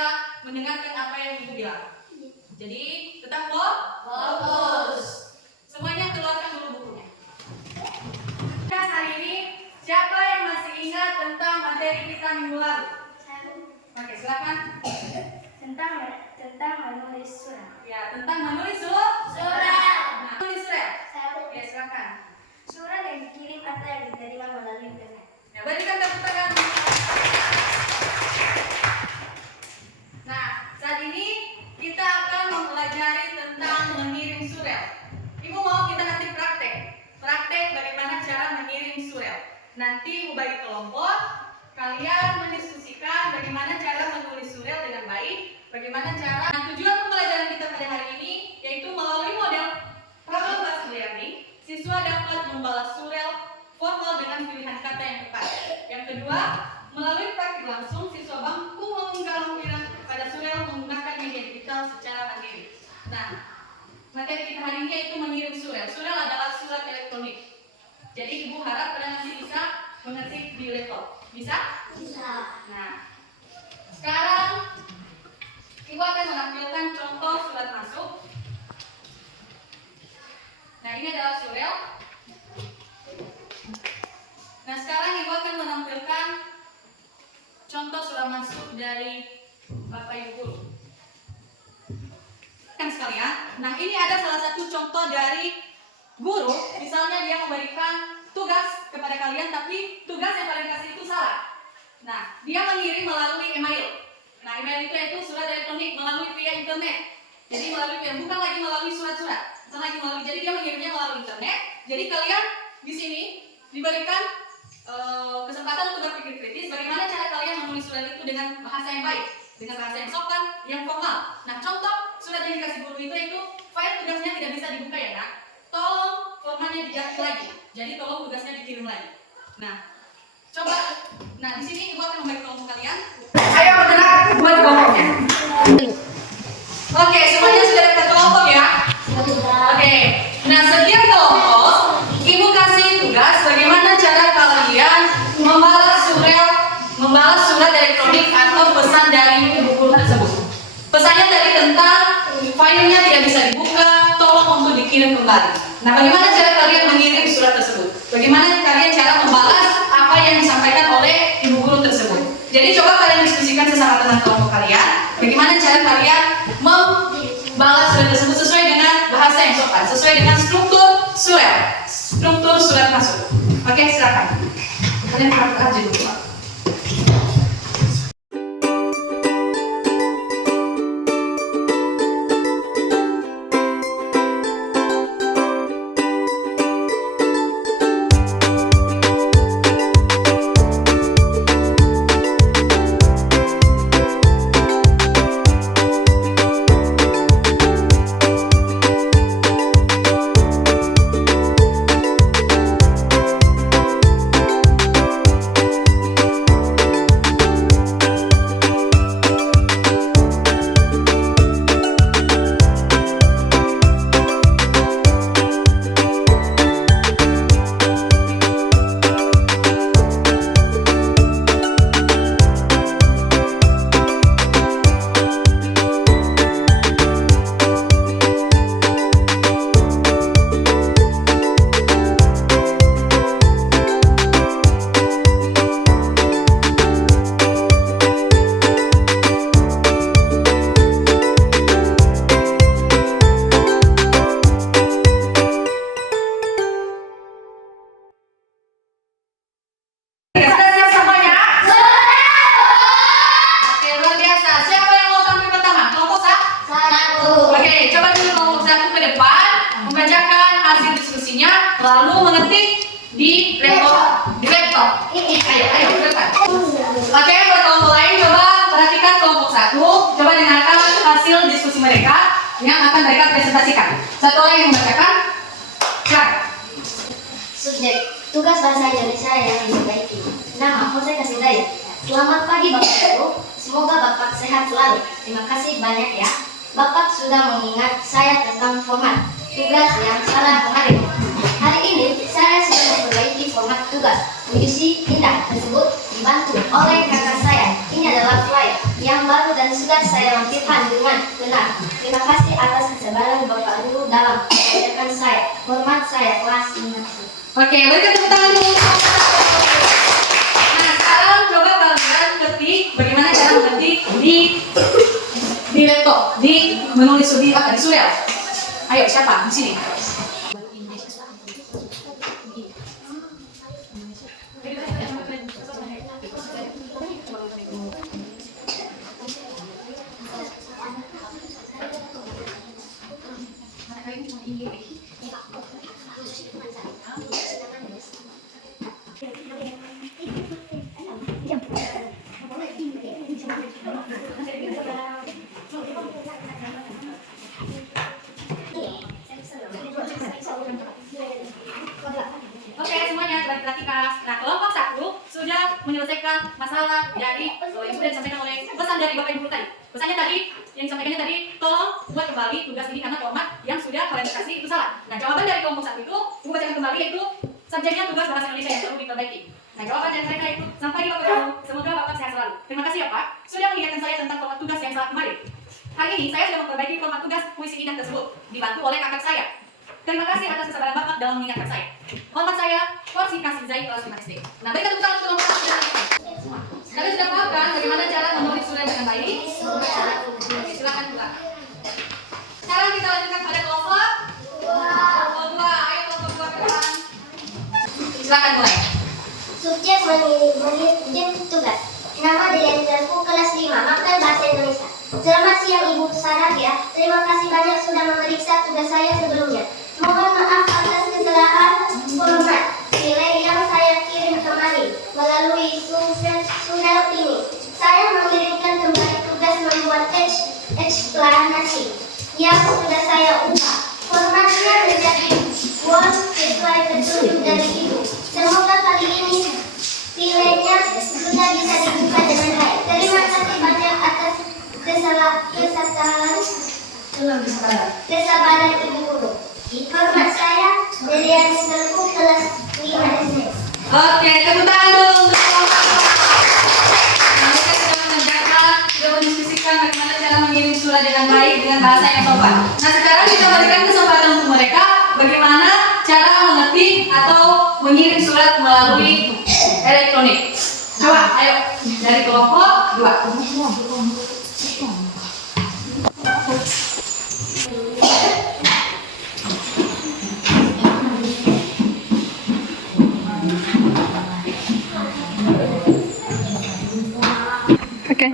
bisa mendengarkan apa yang ibu bilang. Jadi tetap fokus. Semuanya keluarkan dulu bukunya. Nah, hari ini siapa yang masih ingat tentang materi kita minggu lalu? Oke, silakan. Tentang menulis surat. Ya, tentang menulis surat. Nah, menulis surat. Ya, silakan. Surat yang dikirim atau yang diterima melalui internet. Ya, berikan tepuk tangan. Nah, saat ini kita akan mempelajari tentang mengirim surat. Ibu mau kita nanti praktek bagaimana cara mengirim surat. Nanti ibu bagi kelompok, kalian mendiskusikan bagaimana cara menulis surat dengan baik, bagaimana cara. Nah, tujuan pembelajaran kita pada hari ini yaitu melalui model problem-based learning, siswa dapat membalas surat formal dengan pilihan kata yang tepat. Yang kedua, melalui praktik langsung, siswa mampu mengunggah lampiran pada surat menggunakan media digital secara mandiri. Nah, materi kita hari ini yaitu mengirim surat. Surat adalah surat elektronik. Jadi ibu harap kalian nanti bisa mengetik di laptop. Bisa? Bisa. Nah, sekarang ibu akan menampilkan contoh surat masuk. Nah, ini adalah surat. Nah, sekarang ibu akan menampilkan contoh surat masuk dari Bapak Ibu guru. Kan sekalian. Nah, ini ada salah satu contoh dari guru. Misalnya dia memberikan tugas kepada kalian, tapi tugas yang kalian kasih itu salah. Nah, dia mengirim melalui email. Nah, email itu surat elektronik melalui via internet. Jadi bukan lagi melalui surat-surat. Jadi dia mengirimnya melalui internet. Jadi kalian di sini diberikan kesempatan untuk berpikir kritis bagaimana cara kalian menulis surat itu dengan bahasa yang baik, dengan bahasa yang sopan, yang formal. Nah, contoh surat yang dikasih guru itu file tugasnya tidak bisa dibuka ya, Nak. Tolong formatnya diganti lagi. Jadi tolong tugasnya dikirim lagi. Nah, coba. Nah, di sini ibu akan membagi kelompok kalian. Ayo bergerak buat kelompoknya. Oke, semuanya sudah dekat kelompok ya. Oke. Nah, setiap kelompok ibu kasih tugas bagaimana cara kalian membalas surat elektronik atau pesan dari ibu guru tersebut. Pesannya tadi tentang filenya tidak bisa dibuka, tolong untuk dikirim kembali. Nah, bagaimana cara kalian mengirim surat tersebut? Bagaimana kalian cara membalas apa yang disampaikan oleh ibu guru tersebut? Jadi coba kalian diskusikan sesama teman kelompok kalian, bagaimana cara kalian membalas surat tersebut sesuai dengan bahasa yang sopan, sesuai dengan struktur surat masuk. Oke, silakan. Kalian berangkat aja dulu, Pak. Lalu mengetik di laptop. Ayo depan. Oke, buat kelompok lain coba perhatikan kelompok satu. Coba dengarkan hasil diskusi mereka yang akan mereka presentasikan. Satu orang yang membacakan. Silakan. Subjek tugas bahasa Indonesia yang diperbaiki. Nama Jose Kasindaya. Selamat pagi Bapak Ibu. Semoga Bapak sehat selalu. Terima kasih banyak ya. Bapak sudah mengingat saya tentang format tugas yang salah kemarin. Hari ini saya sudah memperbaiki format tugas. Puisi indah tersebut dibantu oleh kakak saya. Ini adalah flyer. yang baru dan sudah saya lampirkan dengan benar. Terima kasih atas kesabaran Bapak Guru dalam mengajarkan saya. Hormat saya kelas 5. Oke, berikan tepuk tangan dulu. Nah, sekarang coba kalian ketik bagaimana cara mengetik di laptop, menulis di surel. Ayo, siapa di sini? Oke, semuanya sudah diperhatikan. Nah, kelompok 1 sudah menyelesaikan masalah dari yang sudah disampaikan oleh pesan dari Bapak Ibu tadi. Pesannya tadi, yang disampaikannya tadi, tolong buat kembali tugas ini karena format yang sudah kalian kasih itu salah. Nah, jawaban dari kelompok 1 itu, Ibu bacakan kembali yaitu subjeknya tugas bahasa Indonesia yang perlu diperbaiki. Nah, jawaban dari mereka itu sampai di Bapak Ibu. Semoga Bapak sehat selalu. Terima kasih ya Pak, sudah mengingatkan saya tentang format tugas yang salah kemarin. Hari ini saya sudah memperbaiki format tugas puisi indah tersebut, dibantu oleh kakak saya. Terima kasih atas kesabaran Bapak dalam mengingatkan saya. Hormat saya, Korsi Kasih Zai kelas 5 SD. Nah, berikan tepuk tangan untuk kelompok 1. Kalian sudah paham kan bagaimana cara menulis surat dengan baik? Oke, silakan buka. Sekarang kita lanjutkan pada kelompok 2. Ayo kelompok 2 ke depan. Silakan mulai. Subjek mengirim tugas. Nama Delianku kelas 5, Maktab Bahasa Indonesia. Selamat siang Ibu Sarah ya. Terima kasih banyak sudah memeriksa tugas saya sebelumnya. Mohon maaf atas kesalahan format nilai yang saya kirim kemarin melalui surel ini. Saya mengirimkan kembali tugas membuat eksplanasi yang sudah saya ubah. Formatnya menjadi Word sesuai petunjuk dari Ibu. Semoga kali ini nilainya sudah bisa dibuka dengan baik. Terima kasih banyak atas kesabaran Ibu Guru. Hormat saya, Delian Misterku kelas 5 SD. Oke, tepuk tangan dulu untuk kelompok 2. Nah, kita sudah mengerjakan, sudah mendiskusikan bagaimana cara mengirim surat dengan baik dengan bahasa yang sopan. Nah, sekarang kita berikan kesempatan untuk mereka bagaimana cara mengetik atau mengirim surat melalui elektronik. Coba, ayo dari kelompok 2. Oke.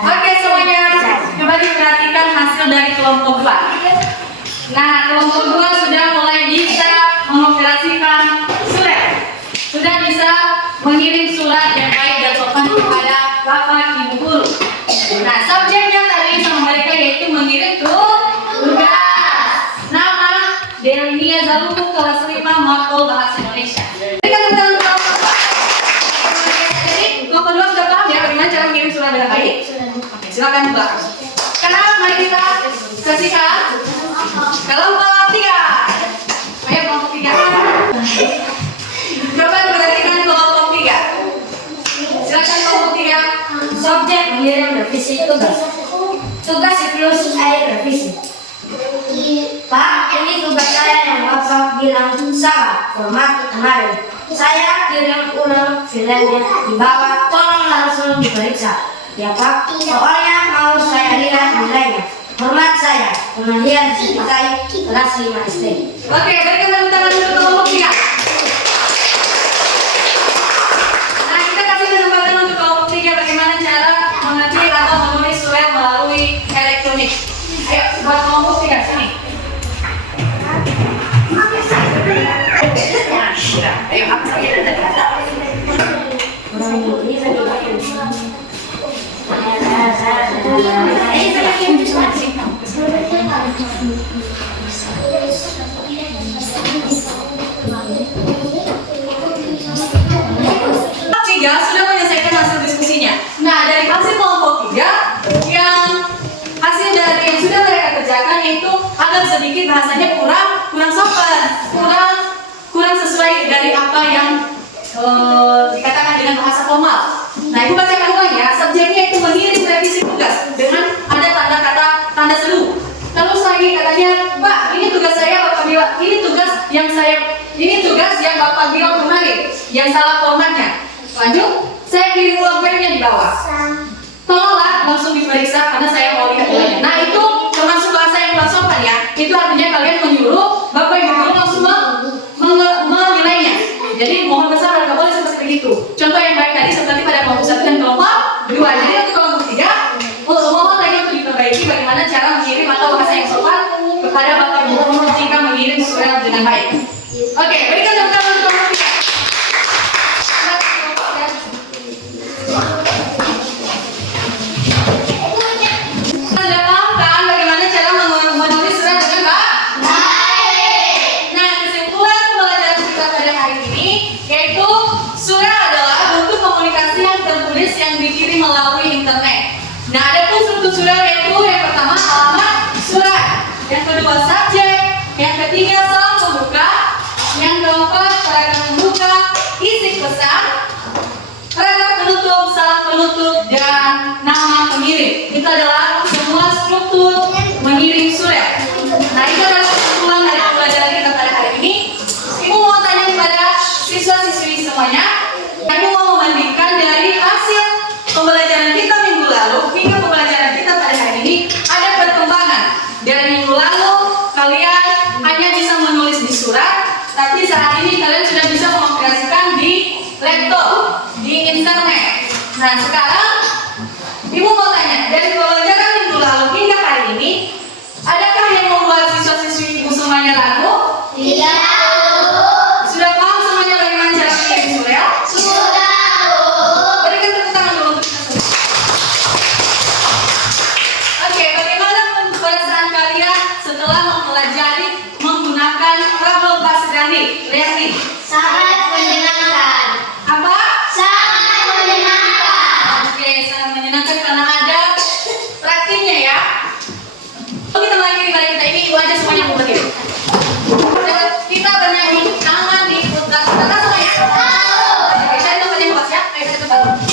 Oke semuanya, coba diperhatikan hasil dari kelompok 2. Nah, kelompok 2 sudah mulai bisa mengoperasikan surat, sudah bisa mengirim surat yang baik dan sopan kepada Bapak Ibu Guru. Nah, subjeknya tadi sama mereka yaitu mengirim tugas. Nama Delia Zaluku kelas 5 Maktab Bahasa Indonesia. Berikan tentang kelompok 2. Jadi kelompok 2 sudah paham ya bagaimana cara mengirim surat dengan baik? Oke, silakan buka. Sekarang mari kita saksikan kelompok 3. Ayo kelompok 3. Coba perhatikan kelompok 3. Silakan kelompok 3. Subjek mengirim revisi tugas. Tugas plus air revisi. Pak, ini tugas saya yang Bapak bilang salah format kemarin. Saya kirim ulang filenya di bawah, tolong langsung diperiksa. Ya Pak, soalnya mau saya lihat nilainya. Hormat saya, Kementerian Sisai kelas 5 SD. Oke, berikan tepuk tangan dulu kelompok 3. Nah, kita kasih kesempatan untuk kelompok 3 bagaimana cara mengetik atau menulis surat melalui elektronik. Ayo, buat kelompok 3 sini. Ayo, aku saja tadi. dengan bahasa formal. Nah, Ibu bacakan ulang ya. Subjeknya itu mengirim revisi tugas dengan ada tanda kata tanda seru. Kalau saya katanya, Pak, ini tugas saya, Bapak bilang, ini tugas yang Bapak bilang kemarin, yang salah formatnya. Lanjut, saya kirim ulang filenya di bawah. Tolonglah langsung diperiksa karena saya mau lihat ulangnya. Nah, itu termasuk bahasa yang sopan ya. Itu artinya kalian menyuruh Bapak Ibu guru langsung menilainya. Jadi mohon besar dan nggak boleh seperti itu. Contoh yang baik tadi seperti pada kelompok 1 dan kelompok 2. Jadi untuk kelompok 3, mohon lagi untuk diperbaiki bagaimana cara mengirim atau bahasa yang sopan kepada Bapak Ibu guru jika mengirim surat dengan baik. Oke, berikan tepuk tangan untuk kelompok 3. Sudah paham kan bagaimana cara menulis surat dengan baik? Nah, kesimpulan pembelajaran kita pada hari ini yaitu surat adalah bentuk komunikasi yang tertulis yang dikirim melalui internet. Nah, ada pun struktur surat yaitu yang pertama alamat surat, yang kedua subjek, yang ketiga salam pembuka, yang keempat paragraf pembuka, isi pesan, paragraf penutup, salam penutup, dan nama pengirim. Itu adalah semua struktur mengirim surat. Nah, itu adalah kesimpulan dari pembelajaran kita pada hari ini. Ibu mau tanya kepada siswa-siswi semuanya, Ibu mau membandingkan dari hasil pembelajaran kita minggu lalu hingga pembelajaran kita pada hari ini, ada perkembangan. Dari minggu lalu kalian hanya bisa menulis di surat, tapi saat ini kalian sudah bisa mengoperasikan di laptop, di internet. Nah, sekarang Ibu mau tanya, dari pembelajaran minggu lalu hingga hari ini, adakah yang membuat siswa-siswi Ibu semuanya ragu? Tidak. Sudah paham semuanya bagaimana cara mengirim surat? Sudah. Berikan tepuk tangan dulu untuk kita semua. Oke, bagaimana perasaan kalian setelah mempelajari menggunakan Travel Bus Learning? Sangat menyenangkan. Apa? Sangat menyenangkan. Oke, sangat menyenangkan karena ada praktiknya ya. Kita lagi di balik kita ini, Ibu aja semuanya mau berdiri. Kita bernyanyi tangan diputar putar semuanya. Oke, saya itu bernyanyi pas ya. Ayo kita kembali.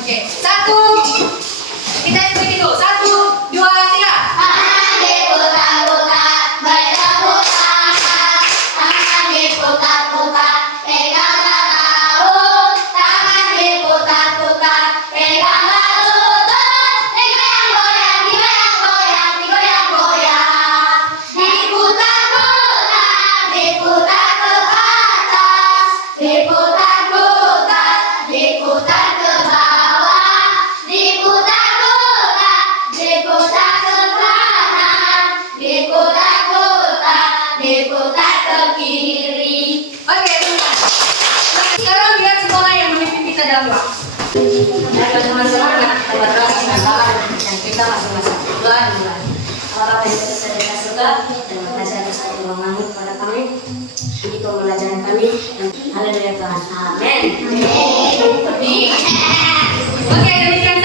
Oke, 1. Kita ikuti dulu. 1, 2, 3. Tangan diputar-putar, berputar, tangan diputar-putar, pegang daun. Tangan diputar-putar, pegang daun. Digoyang-goyang, digoyang-goyang, digoyang-goyang. Diputar-putar, diputar ke atas, diputar-putar, diputar ke bawah, diputar-putar, diputar ke kanan, diputar-putar, diputar ke kiri. Oke, bentar. Sekarang lihat sekolah yang memimpin kita dalam waktu. Ada teman-teman yang kita masing-masing. Bulan. Bapak Ibu saudara suka dan pelajaran seperti membangun kepada kami di pembelajaran kami dan haleluya Tuhan. Amin. Oke, demikian